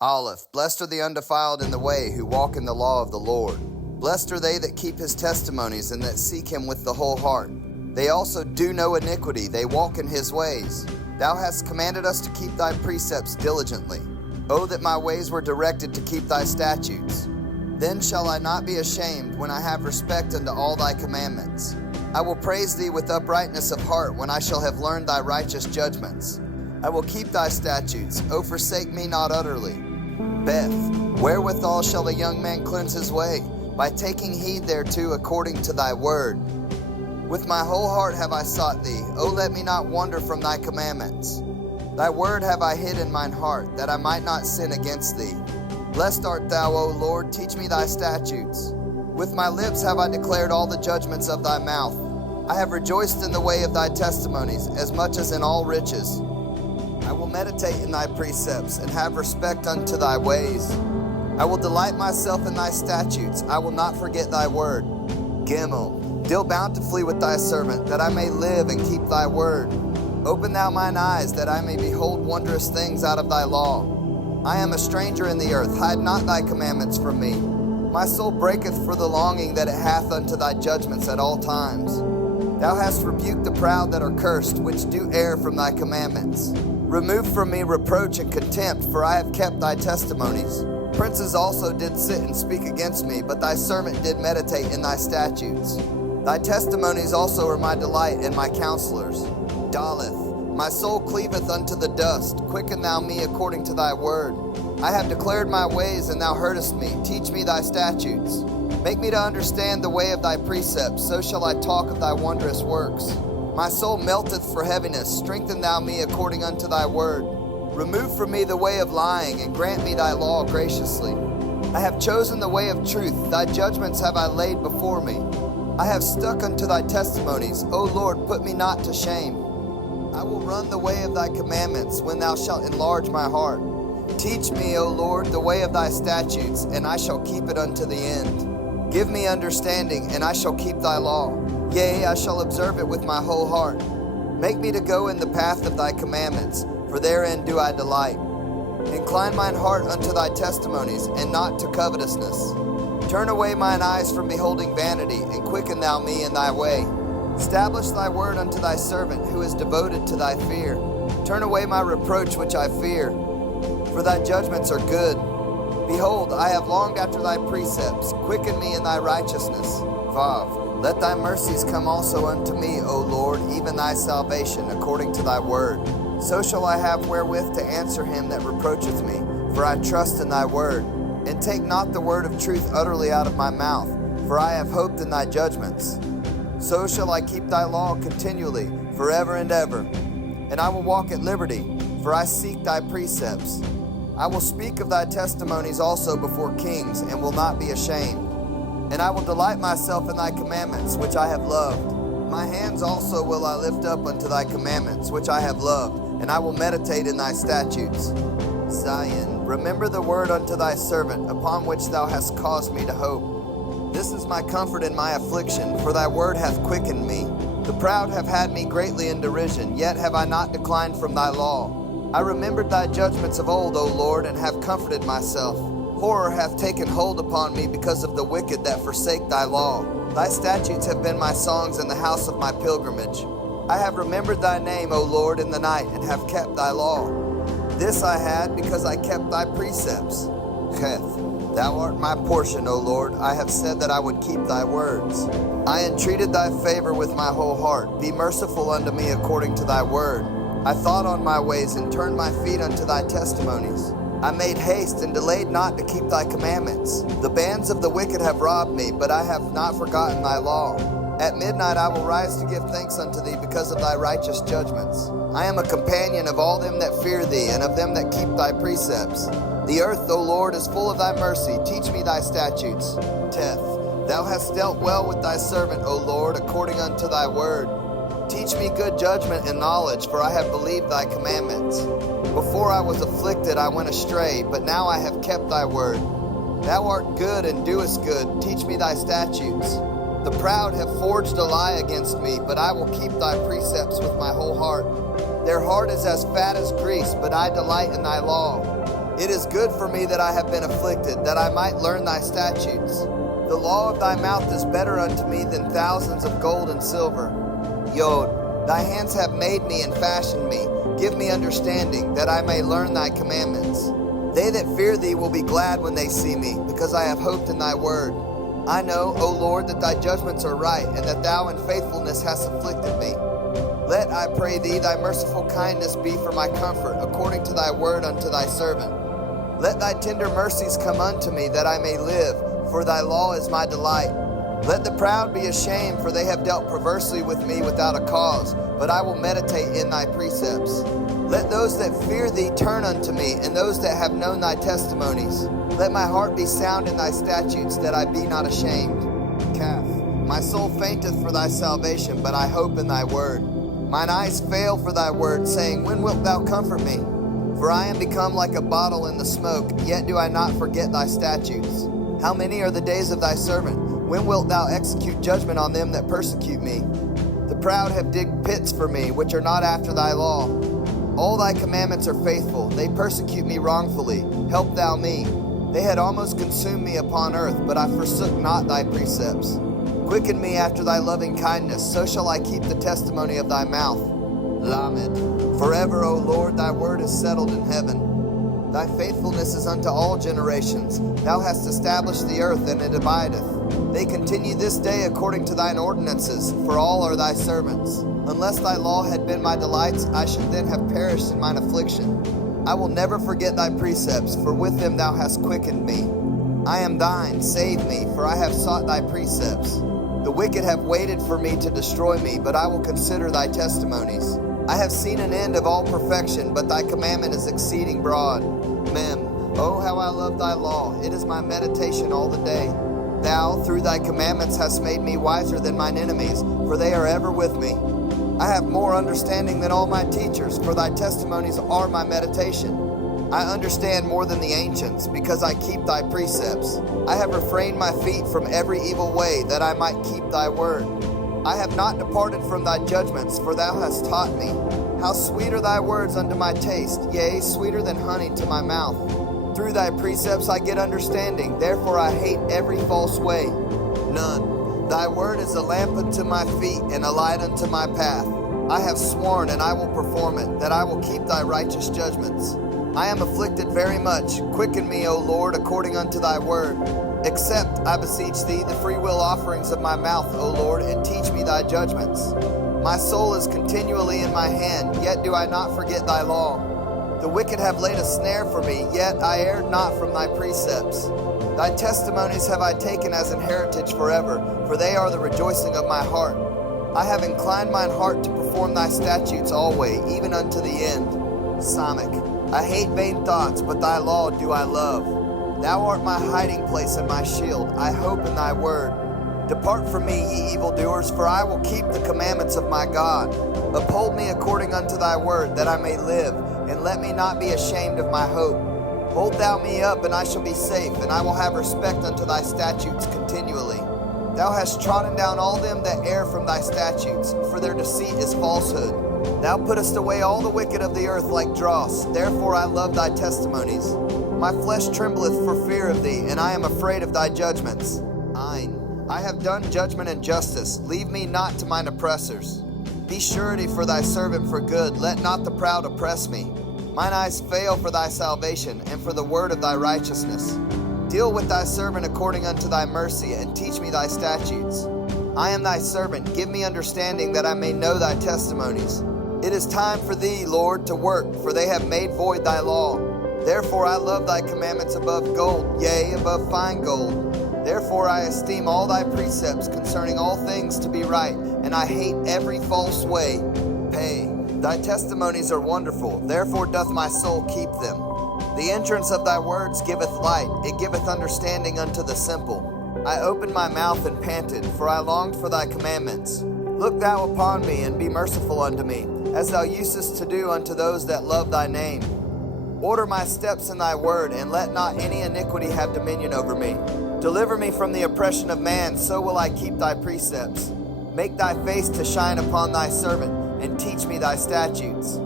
Aleph. Blessed are the undefiled in the way who walk in the law of the Lord. Blessed are they that keep his testimonies and that seek him with the whole heart. They also do no iniquity, they walk in his ways. Thou hast commanded us to keep thy precepts diligently. Oh, that my ways were directed to keep thy statutes. Then shall I not be ashamed when I have respect unto all thy commandments. I will praise thee with uprightness of heart when I shall have learned thy righteous judgments. I will keep thy statutes, O forsake me not utterly. Beth, wherewithal shall a young man cleanse his way? By taking heed thereto according to thy word. With my whole heart have I sought thee, O let me not wander from thy commandments. Thy word have I hid in mine heart, that I might not sin against thee. Blessed art thou, O Lord, teach me thy statutes. With my lips have I declared all the judgments of thy mouth. I have rejoiced in the way of thy testimonies, as much as in all riches. I will meditate in thy precepts, and have respect unto thy ways. I will delight myself in thy statutes, I will not forget thy word. Gimel, deal bountifully with thy servant, that I may live and keep thy word. Open thou mine eyes, that I may behold wondrous things out of thy law. I am a stranger in the earth, hide not thy commandments from me. My soul breaketh for the longing that it hath unto thy judgments at all times. Thou hast rebuked the proud that are cursed, which do err from thy commandments. Remove from me reproach and contempt, for I have kept thy testimonies. Princes also did sit and speak against me, but thy servant did meditate in thy statutes. Thy testimonies also are my delight and my counselors. Daleth, my soul cleaveth unto the dust. Quicken thou me according to thy word. I have declared my ways, and thou heardest me. Teach me thy statutes. Make me to understand the way of thy precepts, so shall I talk of thy wondrous works. My soul melteth for heaviness. Strengthen thou me according unto thy word. Remove from me the way of lying, and grant me thy law graciously. I have chosen the way of truth. Thy judgments have I laid before me. I have stuck unto thy testimonies. O Lord, put me not to shame. I will run the way of thy commandments when thou shalt enlarge my heart. Teach me, O Lord, the way of thy statutes, and I shall keep it unto the end. Give me understanding, and I shall keep thy law. Yea, I shall observe it with my whole heart. Make me to go in the path of thy commandments, for therein do I delight. Incline mine heart unto thy testimonies, and not to covetousness. Turn away mine eyes from beholding vanity, and quicken thou me in thy way. Establish thy word unto thy servant, who is devoted to thy fear. Turn away my reproach which I fear, for thy judgments are good. Behold, I have longed after thy precepts. Quicken me in thy righteousness. Vav. Let thy mercies come also unto me, O Lord, even thy salvation, according to thy word. So shall I have wherewith to answer him that reproacheth me, for I trust in thy word. And take not the word of truth utterly out of my mouth, for I have hoped in thy judgments. So shall I keep thy law continually, forever and ever. And I will walk at liberty, for I seek thy precepts. I will speak of thy testimonies also before kings, and will not be ashamed. And I will delight myself in thy commandments, which I have loved. My hands also will I lift up unto thy commandments, which I have loved, and I will meditate in thy statutes. Zion, remember the word unto thy servant, upon which thou hast caused me to hope. This is my comfort in my affliction, for thy word hath quickened me. The proud have had me greatly in derision, yet have I not declined from thy law. I remembered thy judgments of old, O Lord, and have comforted myself. Horror hath taken hold upon me because of the wicked that forsake thy law. Thy statutes have been my songs in the house of my pilgrimage. I have remembered thy name, O Lord, in the night, and have kept thy law. This I had because I kept thy precepts. Cheth, thou art my portion, O Lord. I have said that I would keep thy words. I entreated thy favor with my whole heart. Be merciful unto me according to thy word. I thought on my ways, and turned my feet unto thy testimonies. I made haste and delayed not to keep thy commandments. The bands of the wicked have robbed me, but I have not forgotten thy law. At midnight I will rise to give thanks unto thee because of thy righteous judgments. I am a companion of all them that fear thee, and of them that keep thy precepts. The earth, O Lord, is full of thy mercy. Teach me thy statutes. Teth, thou hast dealt well with thy servant, O Lord, according unto thy word. Teach me good judgment and knowledge, for I have believed thy commandments. Before I was afflicted, I went astray, but now I have kept thy word. Thou art good and doest good. Teach me thy statutes. The proud have forged a lie against me, but I will keep thy precepts with my whole heart. Their heart is as fat as grease, but I delight in thy law. It is good for me that I have been afflicted, that I might learn thy statutes. The law of thy mouth is better unto me than thousands of gold and silver. Yod, thy hands have made me and fashioned me. Give me understanding, that I may learn thy commandments. They that fear thee will be glad when they see me, because I have hoped in thy word. I know, O Lord, that thy judgments are right, and that thou in faithfulness hast afflicted me. Let, I pray thee, thy merciful kindness be for my comfort, according to thy word unto thy servant. Let thy tender mercies come unto me, that I may live, for thy law is my delight. Let the proud be ashamed, for they have dealt perversely with me without a cause, but I will meditate in thy precepts. Let those that fear thee turn unto me, and those that have known thy testimonies. Let my heart be sound in thy statutes, that I be not ashamed. Kaf. My soul fainteth for thy salvation, but I hope in thy word. Mine eyes fail for thy word, saying, when wilt thou comfort me? For I am become like a bottle in the smoke, yet do I not forget thy statutes. How many are the days of thy servant? When wilt thou execute judgment on them that persecute me? The proud have digged pits for me, which are not after thy law. All thy commandments are faithful. They persecute me wrongfully. Help thou me. They had almost consumed me upon earth, but I forsook not thy precepts. Quicken me after thy loving kindness, so shall I keep the testimony of thy mouth. Lamed. Forever, O Lord, thy word is settled in heaven. Thy faithfulness is unto all generations. Thou hast established the earth, and it abideth. They continue this day according to thine ordinances, for all are thy servants. Unless thy law had been my delights, I should then have perished in mine affliction. I will never forget thy precepts, for with them thou hast quickened me. I am thine, save me, for I have sought thy precepts. The wicked have waited for me to destroy me, but I will consider thy testimonies. I have seen an end of all perfection, but thy commandment is exceeding broad. Mem. Oh, how I love thy law. It is my meditation all the day. Thou, through thy commandments, hast made me wiser than mine enemies, for they are ever with me. I have more understanding than all my teachers, for thy testimonies are my meditation. I understand more than the ancients, because I keep thy precepts. I have refrained my feet from every evil way, that I might keep thy word. I have not departed from thy judgments, for thou hast taught me. How sweet are thy words unto my taste, yea, sweeter than honey to my mouth. Through thy precepts I get understanding, therefore I hate every false way. None. Thy word is a lamp unto my feet, and a light unto my path. I have sworn, and I will perform it, that I will keep thy righteous judgments. I am afflicted very much. Quicken me, O Lord, according unto thy word. Accept, I beseech thee, the freewill offerings of my mouth, O Lord, and teach me thy judgments. My soul is continually in my hand, yet do I not forget thy law. The wicked have laid a snare for me, yet I erred not from thy precepts. Thy testimonies have I taken as an heritage forever, for they are the rejoicing of my heart. I have inclined mine heart to perform thy statutes always, even unto the end. Samach. I hate vain thoughts, but thy law do I love. Thou art my hiding place and my shield. I hope in thy word. Depart from me, ye evildoers, for I will keep the commandments of my God. Uphold me according unto thy word, that I may live, and let me not be ashamed of my hope. Hold thou me up, and I shall be safe, and I will have respect unto thy statutes continually. Thou hast trodden down all them that err from thy statutes, for their deceit is falsehood. Thou puttest away all the wicked of the earth like dross. Therefore I love thy testimonies. My flesh trembleth for fear of thee, and I am afraid of thy judgments. Ein. I have done judgment and justice. Leave me not to mine oppressors. Be surety for thy servant for good. Let not the proud oppress me. Mine eyes fail for thy salvation, and for the word of thy righteousness. Deal with thy servant according unto thy mercy, and teach me thy statutes. I am thy servant. Give me understanding, that I may know thy testimonies. It is time for thee, Lord, to work, for they have made void thy law. Therefore I love thy commandments above gold, yea, above fine gold. Therefore I esteem all thy precepts concerning all things to be right, and I hate every false way. Pay. Thy testimonies are wonderful, therefore doth my soul keep them. The entrance of thy words giveth light, it giveth understanding unto the simple. I opened my mouth and panted, for I longed for thy commandments. Look thou upon me, and be merciful unto me, as thou usest to do unto those that love thy name. Order my steps in thy word, and let not any iniquity have dominion over me. Deliver me from the oppression of man, so will I keep thy precepts. Make thy face to shine upon thy servant, and teach me thy statutes.